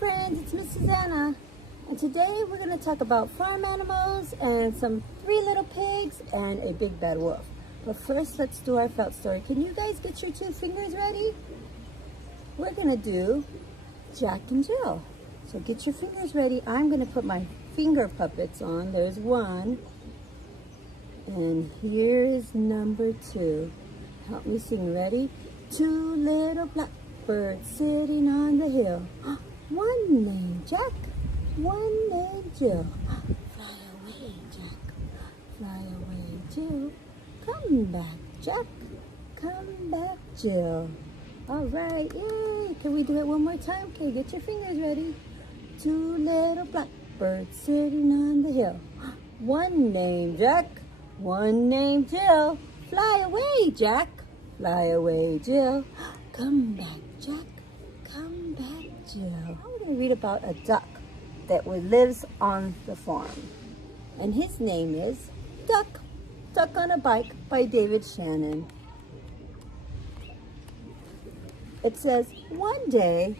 friends, it's Miss Susanna, and today we're going to talk about farm animals and some 3 little pigs and a big bad wolf. But first, let's do our felt story. Can you guys get your 2 fingers ready? We're going to do Jack and Jill. So get your fingers ready. I'm going to put my finger puppets on. There's 1. And here is number 2. Help me sing. Ready? 2 little blackbirds sitting on the hill. One named Jack, one named Jill. Fly away, Jack. Fly away, Jill. Come back, Jack. Come back, Jill. All right, yay. Can we do it one more time? Okay, get your fingers ready. 2 little blackbirds sitting on the hill. One named Jack, one named Jill. Fly away, Jack. Fly away, Jill. Come back, Jack. Come back, Jill. I'm going to read about a duck that lives on the farm. And his name is Duck. Duck on a Bike by David Shannon. It says, one day,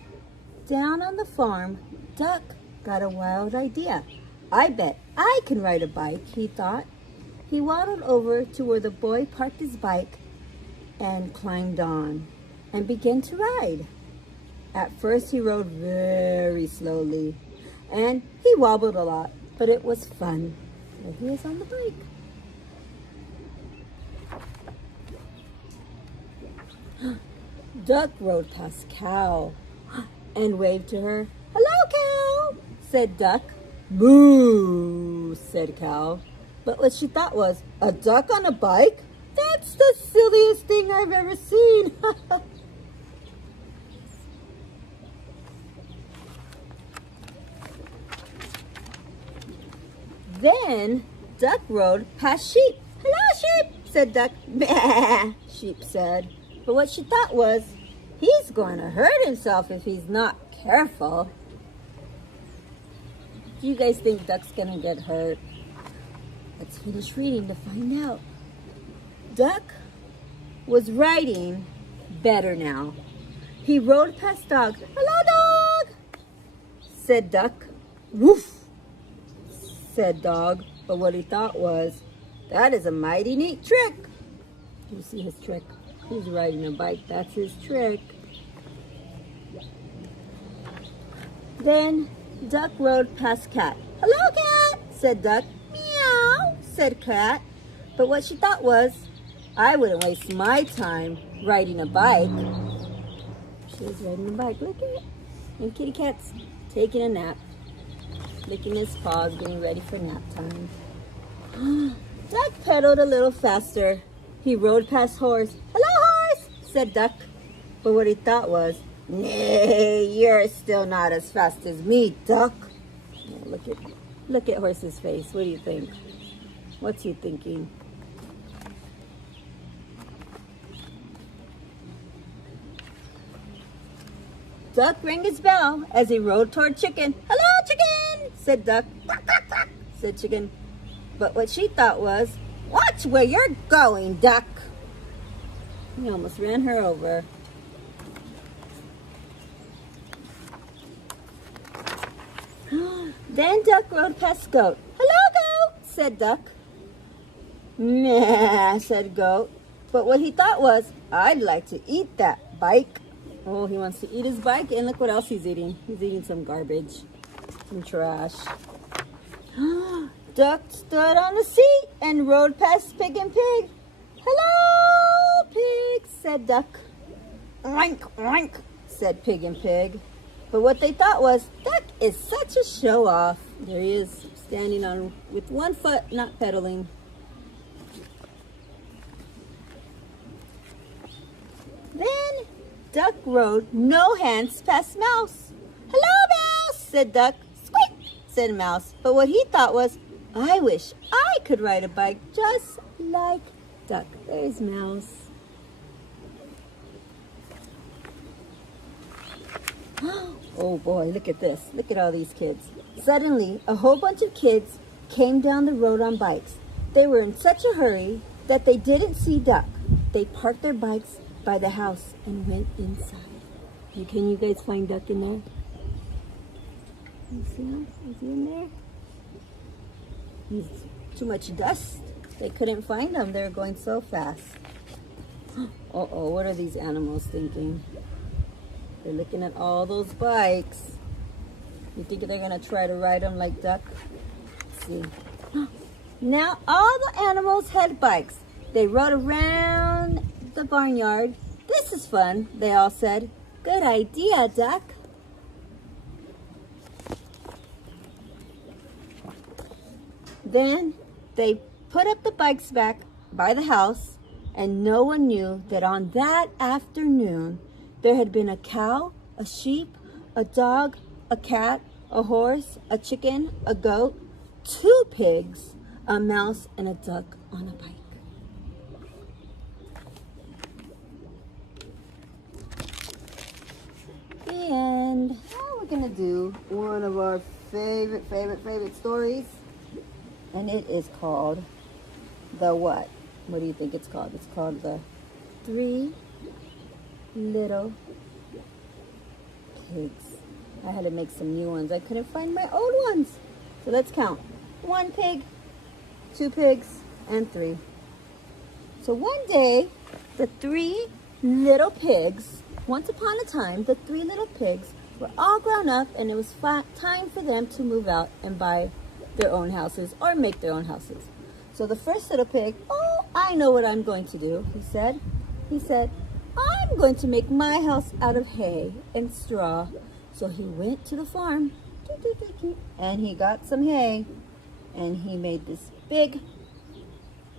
down on the farm, Duck got a wild idea. I bet I can ride a bike, he thought. He waddled over to where the boy parked his bike and climbed on and began to ride. At first he rode very slowly and he wobbled a lot, but it was fun. There he is on the bike. Duck rode past Cow and waved to her. Hello, Cow, said Duck. Moo, said Cow. But what she thought was, a duck on a bike? That's the silliest thing I've ever seen. Then Duck rode past Sheep. Hello, Sheep, said Duck. Bah, Sheep said. But what she thought was, he's going to hurt himself if he's not careful. Do you guys think Duck's going to get hurt? Let's finish reading to find out. Duck was riding better now. He rode past Dog. Hello, Dog, said Duck. Woof, said Dog. But what he thought was, that is a mighty neat trick. You see his trick? He's riding a bike. That's his trick. Then Duck rode past Cat. Hello, Cat, said Duck. Meow, said Cat. But what she thought was, I wouldn't waste my time riding a bike. She's riding a bike. Look at it. And Kitty Cat's taking a nap. Licking his paws, getting ready for nap time. Duck pedaled a little faster. He rode past Horse. Hello, Horse, said Duck. But what he thought was, nay, you're still not as fast as me, Duck. Yeah, look at Horse's face. What do you think? What's he thinking? Duck rang his bell as he rode toward Chicken. Hello, Chicken, said Duck. Quack, quack, quack, said Chicken. But what she thought was, watch where you're going, Duck. He almost ran her over. Then Duck rode past Goat. Hello, Goat, said Duck. Meh, said Goat. But what he thought was, I'd like to eat that bike. Oh, he wants to eat his bike, and look what else he's eating. He's eating some garbage, some trash. Duck stood on the seat and rode past Pig and Pig. Hello, Pig, said Duck. Oink, oink, said Pig and Pig. But what they thought was, Duck is such a show-off. There he is, standing on with 1 foot, not pedaling. Then Duck rode no hands past Mouse. Hello, Mouse, said Duck. Squeak, said Mouse. But what he thought was, I wish I could ride a bike just like Duck. There's Mouse. Oh boy, look at this. Look at all these kids. Suddenly, a whole bunch of kids came down the road on bikes. They were in such a hurry that they didn't see Duck. They parked their bikes by the house and went inside. Can you guys find Duck in there? You see him? Is he in there? He's too much dust. They couldn't find him. They were going so fast. Uh-oh, what are these animals thinking? They're looking at all those bikes. You think they're going to try to ride them like duck? Let's see. Now all the animals had bikes. They rode around the barnyard. This is fun, they all said. Good idea, Duck. Then they put up the bikes back by the house, and no one knew that on that afternoon there had been a cow, a sheep, a dog, a cat, a horse, a chicken, a goat, 2 pigs, a mouse, and a duck on a bike. And now we're gonna do one of our favorite stories, and it is called The What? What do you think it's called? It's called The 3 Little Pigs. I had to make some new ones. I couldn't find my old ones. So let's count. 1 pig, 2 pigs, and 3. So one day, the 3 little pigs, once upon a time, the 3 little pigs were all grown up, and it was time for them to move out and buy their own houses or make their own houses. So the first little pig, oh, I know what I'm going to do, he said. He said, I'm going to make my house out of hay and straw. So he went to the farm, and he got some hay, and he made this big,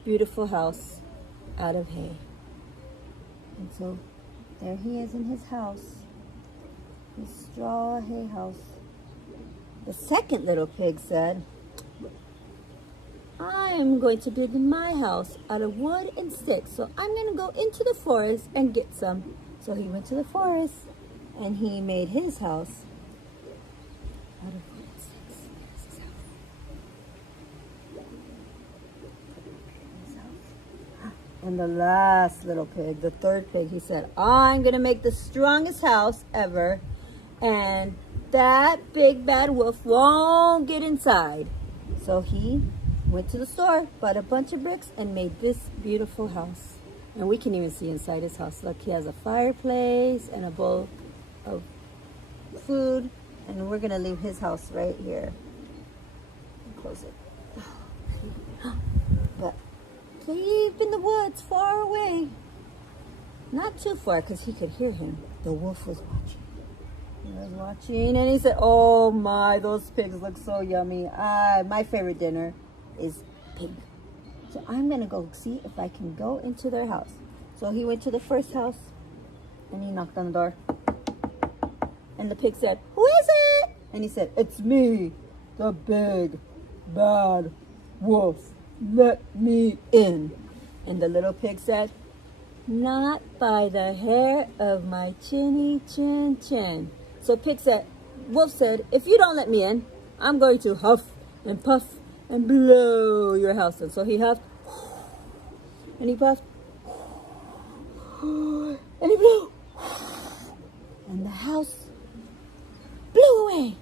beautiful house out of hay. And so there he is in his house, his straw hay house. The second little pig said, I'm going to build my house out of wood and sticks, so I'm going to go into the forest and get some. So he went to the forest, and he made his house out of wood and sticks. This is his house. And the last little pig, the third pig, he said, I'm going to make the strongest house ever, and that big bad wolf won't get inside. So he went to the store, bought a bunch of bricks, and made this beautiful house. And we can even see inside his house. Look, he has a fireplace and a bowl of food. And we're going to leave his house right here. Close it. But deep in the woods, far away. Not too far, because he could hear him. The wolf was watching. He was watching, and he said, oh my, those pigs look so yummy. My favorite dinner is pig. So I'm going to go see if I can go into their house. So he went to the first house, and he knocked on the door. And the pig said, who is it? And he said, it's me, the big, bad wolf. Let me in. And the little pig said, not by the hair of my chinny chin chin. So wolf said, if you don't let me in, I'm going to huff and puff and blow your house in. So he huffed, and he puffed, and he blew, and the house blew away.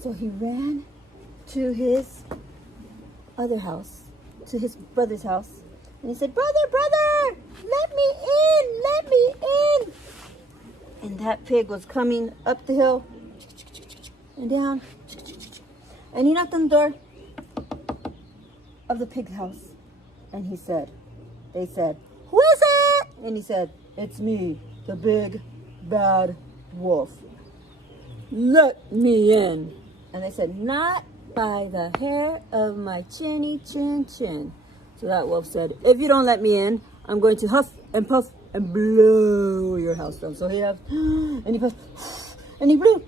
So he ran to his other house, to his brother's house, and he said, brother, let me in. And that pig was coming up the hill and down, and he knocked on the door of the pig's house, and they said, who is it? And he said, it's me, the big bad wolf. Let me in. And they said, not by the hair of my chinny chin chin. So that wolf said, if you don't let me in, I'm going to huff and puff and blow your house down. So he huffed, and he puffed, and he blew.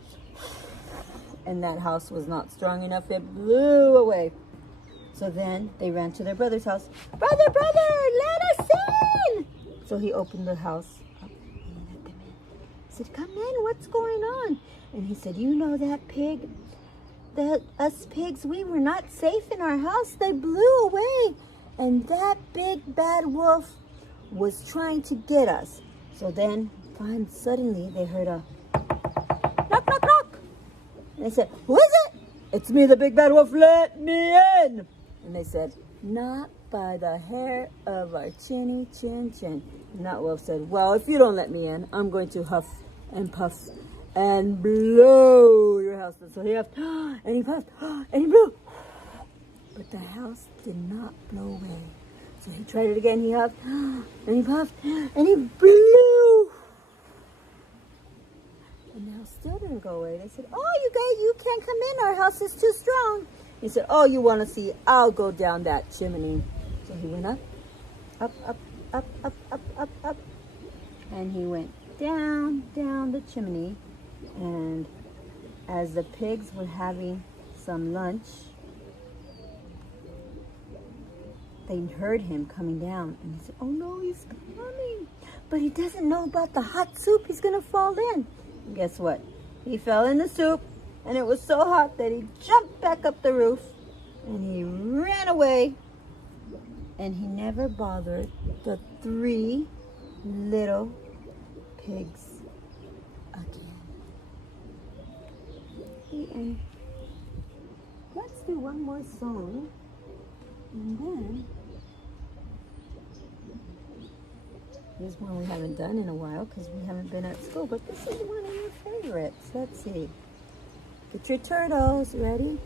And that house was not strong enough. It blew away. So then they ran to their brother's house. Brother, let us in. So he opened the house up and he let them in. He said, come in, what's going on? And he said, you know that pig, us pigs, we were not safe in our house. They blew away. And that big bad wolf was trying to get us. So then suddenly they heard a knock, knock, knock. And they said, who is it? It's me, the big bad wolf, let me in. And they said, not by the hair of our chinny chin chin. And that wolf said, well, if you don't let me in, I'm going to huff and puff and blow your house. And so he huffed, and he puffed, and he blew. But the house did not blow away. So he tried it again. He huffed, and he puffed, and he blew. And the house still didn't go away. They said, oh, you guys, you can't come in. Our house is too strong. He said, oh, you want to see? I'll go down that chimney. So he went up, up, up, up, up, up, up, up. And he went down, down the chimney. And as the pigs were having some lunch, they heard him coming down. And he said, oh no, he's coming. But he doesn't know about the hot soup. He's going to fall in. And guess what? He fell in the soup. And it was so hot that he jumped back up the roof. And he ran away. And he never bothered the 3 little pigs again. And let's do one more song. And then here's one we haven't done in a while because we haven't been at school. But this is one of your favorites. Let's see. Get your turtles ready.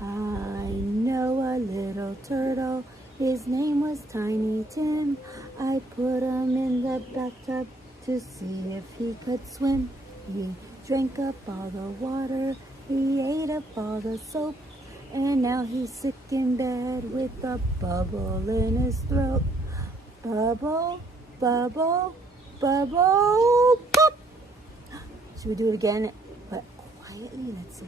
I know a little turtle. His name was Tiny Tim. I put him in the bathtub to see if he could swim. He drank up all the water. He ate up all the soap. And now he's sick in bed with a bubble in his throat. Bubble, bubble, bubble, pop. Should we do it again? But quietly, let's see.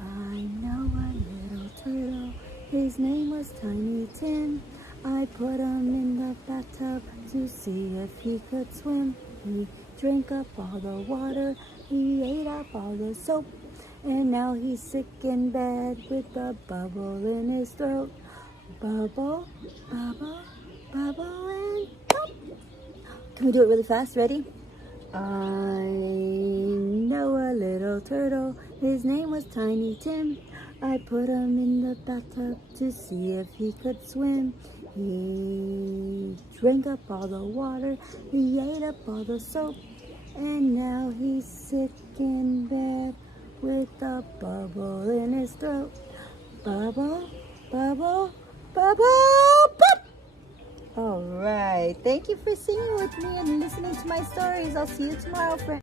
I know a little turtle. His name was Tiny Tim. I put him in the bathtub to see if he could swim. He drank up all the water. He ate up all the soap. And now he's sick in bed with a bubble in his throat. Bubble, bubble, bubble, and pop. Can we do it really fast? Ready? I know a little turtle. His name was Tiny Tim. I put him in the bathtub to see if he could swim. He drank up all the water. He ate up all the soap. And now he's sick in bed with a bubble in his throat. Bubble, bubble, bubble, pop! All right. Thank you for singing with me and listening to my stories. I'll see you tomorrow, friends.